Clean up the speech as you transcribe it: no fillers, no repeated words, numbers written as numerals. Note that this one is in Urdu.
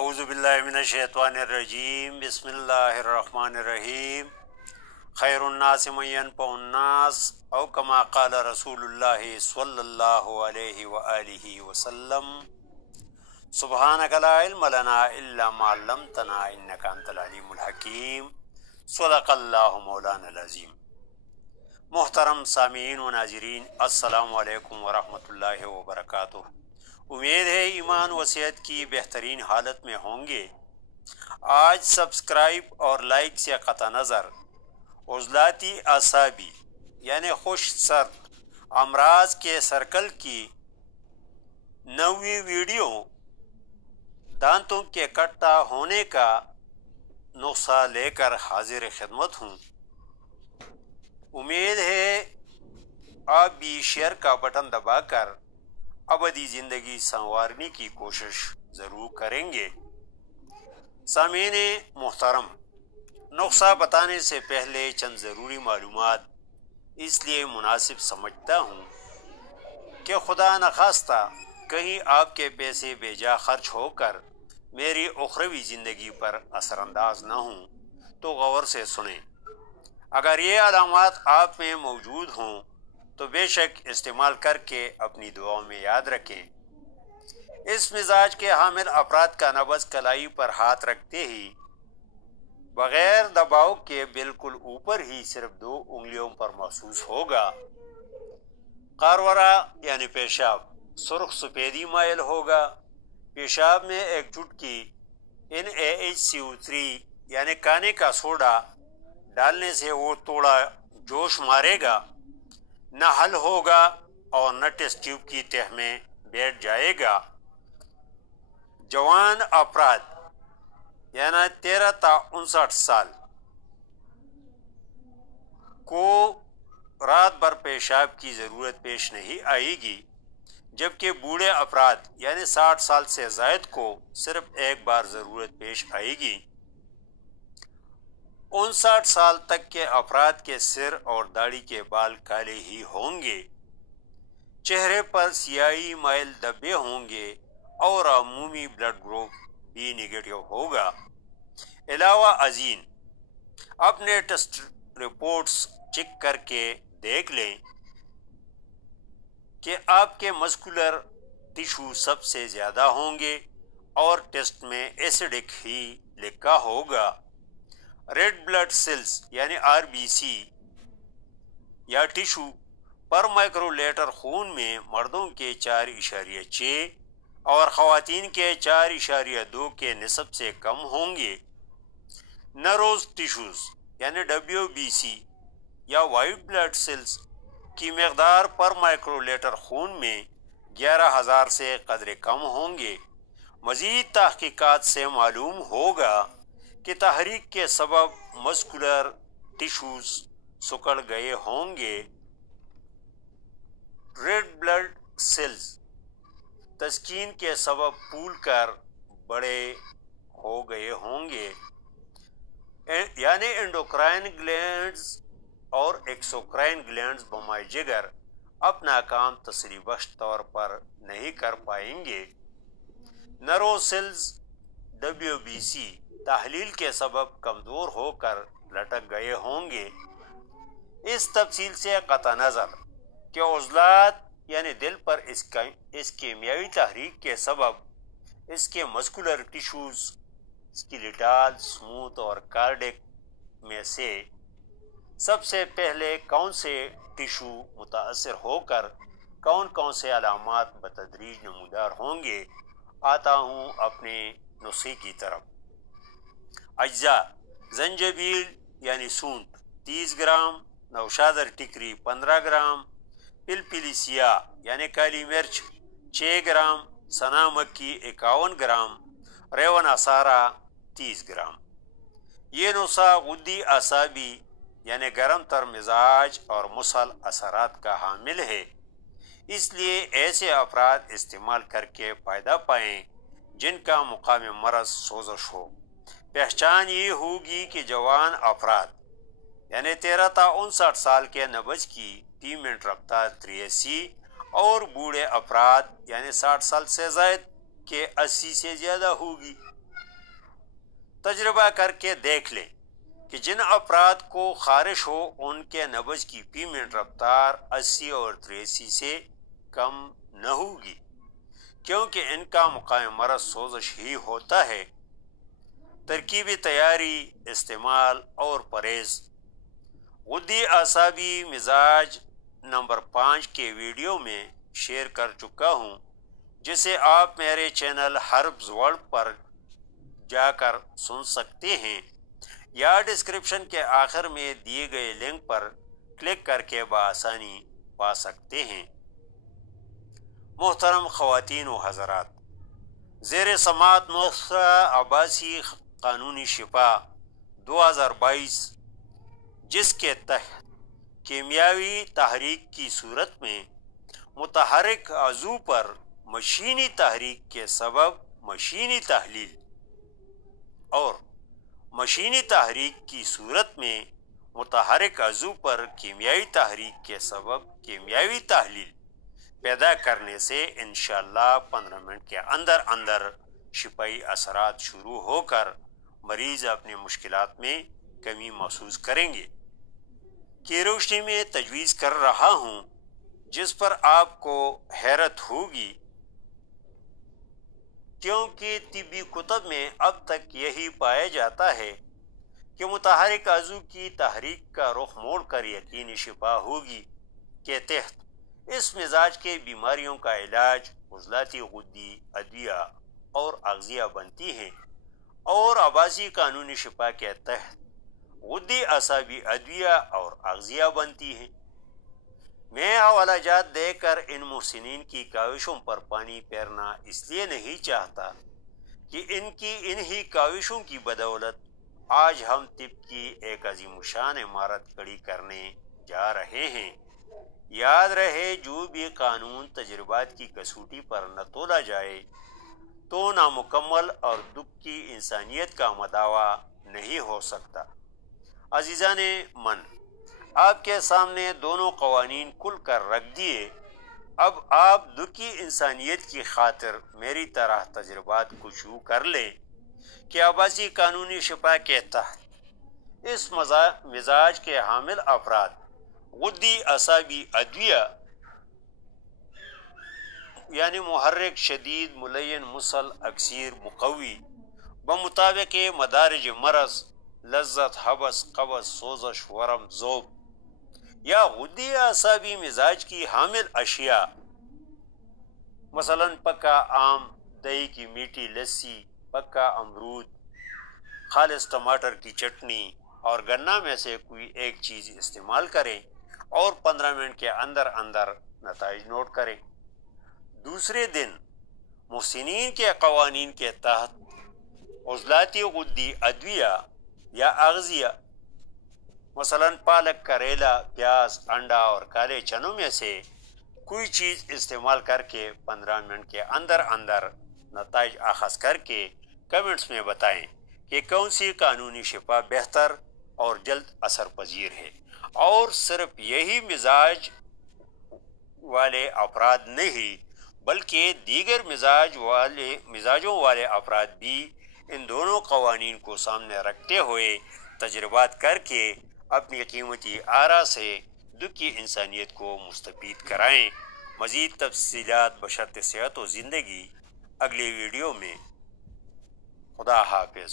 اعوذ باللہ من الشیطان الرجیم بسم اللہ الرحمن الرحیم خیر الناس من ينفع الناس او کما قال رسول اللہ صلی اللہ علیہ وآلہ وسلم سبحانک لا علم لنا الا ما علمتنا انک انت العلیم الحکیم صدق اللہ مولانا العظیم۔ محترم سامعین و ناظرین، السلام علیکم ورحمۃ اللہ وبرکاتہ۔ امید ہے ایمان و صحت کی بہترین حالت میں ہوں گے۔ آج سبسکرائب اور لائک سے قطع نظر عضلاتی اعصابی یعنی خشک سر امراض کے سرکل کی 9ویں ویڈیو دانتوں کے کٹا ہونے کا نسخہ لے کر حاضر خدمت ہوں۔ امید ہے آپ بھی شیئر کا بٹن دبا کر ابدی زندگی سنوارنے کی کوشش ضرور کریں گے۔ سامعین محترم، نسخہ بتانے سے پہلے چند ضروری معلومات اس لیے مناسب سمجھتا ہوں کہ خدا نخواستہ کہیں آپ کے پیسے بے جا خرچ ہو کر میری اخروی زندگی پر اثر انداز نہ ہوں، تو غور سے سنیں۔ اگر یہ علامات آپ میں موجود ہوں تو بے شک استعمال کر کے اپنی دعاؤں میں یاد رکھیں۔ اس مزاج کے حامل افراد کا نبض کلائی پر ہاتھ رکھتے ہی بغیر دباؤ کے بالکل اوپر ہی صرف 2 انگلیوں پر محسوس ہوگا۔ قارورہ یعنی پیشاب سرخ سفیدی مائل ہوگا۔ پیشاب میں ایک چٹکی NaHCO3 یعنی کانے کا سوڈا ڈالنے سے وہ تھوڑا جوش مارے گا، نہ حل ہوگا اور نہ ٹیسٹ ٹیوب کی تہ میں بیٹھ جائے گا۔ جوان افراد یعنی 13 تا 59 سال کو رات بھر پیشاب کی ضرورت پیش نہیں آئے گی، جبکہ بوڑھے افراد یعنی 60 سال سے زائد کو صرف ایک بار ضرورت پیش آئے گی۔ 59 سال تک کے افراد کے سر اور داڑھی کے بال کالے ہی ہوں گے، چہرے پر سیاہی مائل دھبے ہوں گے اور عمومی بلڈ گروپ بھی نیگیٹو ہوگا۔ علاوہ ازیں اپنے ٹیسٹ رپورٹس چیک کر کے دیکھ لیں کہ آپ کے مسکولر ٹیشو سب سے زیادہ ہوں گے اور ٹیسٹ میں ایسیڈک ہی لکھا ہوگا۔ ریڈ بلڈ سیلز یعنی RBC یا ٹیشو پر مائکرو لیٹر خون میں مردوں کے 4.6 اور خواتین کے 4.2 کے نسب سے کم ہوں گے۔ نروز ٹیشوز یعنی WBC یا وائٹ بلڈ سیلز کی مقدار پر مائکرو لیٹر خون میں 11,000 سے قدرے کم ہوں گے۔ مزید تحقیقات سے معلوم ہوگا کہ تحریک کے سبب مسکولر ٹیشوز سکڑ گئے ہوں گے۔ ریڈ بلڈ سیلز تسکین کے سبب پھول کر بڑے ہو گئے ہوں گے، یعنی انڈوکرائن گلینڈز اور ایکسوکرائن گلینڈز بمائے جگر اپنا کام تسلی بخش طور پر نہیں کر پائیں گے۔ نرو سیلز WBC تحلیل کے سبب کمزور ہو کر لٹک گئے ہوں گے۔ اس تفصیل سے قطع نظر کہ عضلات یعنی دل پر اس کیمیائی تحریک کے سبب اس کے مسکولر ٹیشوز اسکیلیٹال، سموتھ اور کارڈک میں سے سب سے پہلے کون سے ٹیشو متاثر ہو کر کون سے علامات بتدریج نمودار ہوں گے، آتا ہوں اپنے نسخے کی طرف۔ اجزاء: زنجبیل یعنی سونٹ 30 گرام، نوشادر ٹکری 15 گرام، پلپلی سیاہ یعنی کالی مرچ 6 گرام، سنا مکی 51 گرام، ریون اسارا 30 گرام۔ یہ نسخہ غدی اعصابی یعنی گرم تر مزاج اور مسل اثرات کا حامل ہے، اس لیے ایسے افراد استعمال کر کے فائدہ پائیں جن کا مقام مرض سوزش ہو۔ پہچان یہ ہوگی کہ جوان افراد یعنی 13 تا 59 سال کے نبض کی 3 منٹ رفتار 83 اور بوڑھے افراد یعنی 60 سال سے زائد کے 80 سے زیادہ ہوگی۔ تجربہ کر کے دیکھ لیں کہ جن افراد کو خارش ہو ان کے نبض کی فی منٹ رفتار 80 اور 83 سے کم نہ ہوگی، کیونکہ ان کا مقام مرض سوزش ہی ہوتا ہے۔ ترکیبی تیاری، استعمال اور پرہیز۔ غدی اعصابی مزاج نمبر 5 کے ویڈیو میں شیئر کر چکا ہوں، جسے آپ میرے چینل ہربز ورلڈ پر جا کر سن سکتے ہیں یا ڈسکرپشن کے آخر میں دیے گئے لنک پر کلک کر کے بآسانی پا سکتے ہیں۔ محترم خواتین و حضرات، زیر سماعت نسخہ عباسی قانونی شفا 2022، جس کے تحت کیمیاوی تحریک کی صورت میں متحرک عضو پر مشینی تحریک کے سبب مشینی تحلیل اور مشینی تحریک کی صورت میں متحرک عضو پر کیمیاوی تحریک کے سبب کیمیاوی تحلیل پیدا کرنے سے انشاءاللہ 15 منٹ کے اندر اندر شفائی اثرات شروع ہو کر مریض اپنے مشکلات میں کمی محسوس کریں گے کی روشنی میں تجویز کر رہا ہوں، جس پر آپ کو حیرت ہوگی، کیونکہ طبی کتب میں اب تک یہی پایا جاتا ہے کہ متحرک عضو کی تحریک کا رخ موڑ کر یقینی شفا ہوگی کے تحت اس مزاج کے بیماریوں کا علاج عضلاتی غدی ادویہ اور اغذیہ بنتی ہیں، اور عباسی قانونی شفا کے تحت غدی اعصابی ادویہ اور اغذیہ بنتی ہیں۔ میں حوالہ جات دے کر ان محسنین کی کاوشوں پر پانی پھیرنا اس لیے نہیں چاہتا کہ ان کی انہی کاوشوں کی بدولت آج ہم طب کی ایک عظیم الشان عمارت کھڑی کرنے جا رہے ہیں۔ یاد رہے، جو بھی قانون تجربات کی کسوٹی پر نہ تولا جائے تو نامکمل اور دکھ کی انسانیت کا مداوع نہیں ہو سکتا۔ عزیزان من، آپ کے سامنے دونوں قوانین کھل کر رکھ دیے۔ اب آپ دکھی انسانیت کی خاطر میری طرح تجربات کو شروع کر لیں کہ عباسی قانونی شفا کے تحت اس مزاج کے حامل افراد غدی اعصابی ادویہ یعنی محرک، شدید، ملین، مسل، اکسیر، مقوی بمطابق مدارج مرض، لذت، حبس، قبض، سوزش، ورم، ذوب یا غدی اعصابی مزاج کی حامل اشیاء مثلا پکا آم، دہی کی میٹھی لسی، پکا امرود، خالص ٹماٹر کی چٹنی اور گنا میں سے کوئی ایک چیز استعمال کریں اور 15 منٹ کے اندر اندر نتائج نوٹ کریں۔ دوسرے دن محسنین کے قوانین کے تحت عضلاتی غدی ادویہ یا اغذیہ مثلا پالک، کریلا، پیاز، انڈا اور کالے چنوں میں سے کوئی چیز استعمال کر کے 15 منٹ کے اندر اندر نتائج اخذ کر کے کمنٹس میں بتائیں کہ کون سی قانونی شفا بہتر اور جلد اثر پذیر ہے۔ اور صرف یہی والے افراد نہیں بلکہ دیگر مزاجوں والے افراد بھی ان دونوں قوانین کو سامنے رکھتے ہوئے تجربات کر کے اپنی قیمتی آرا سے دکھی انسانیت کو مستفید کرائیں۔ مزید تفصیلات بشرط صحت و زندگی اگلی ویڈیو میں۔ خدا حافظ۔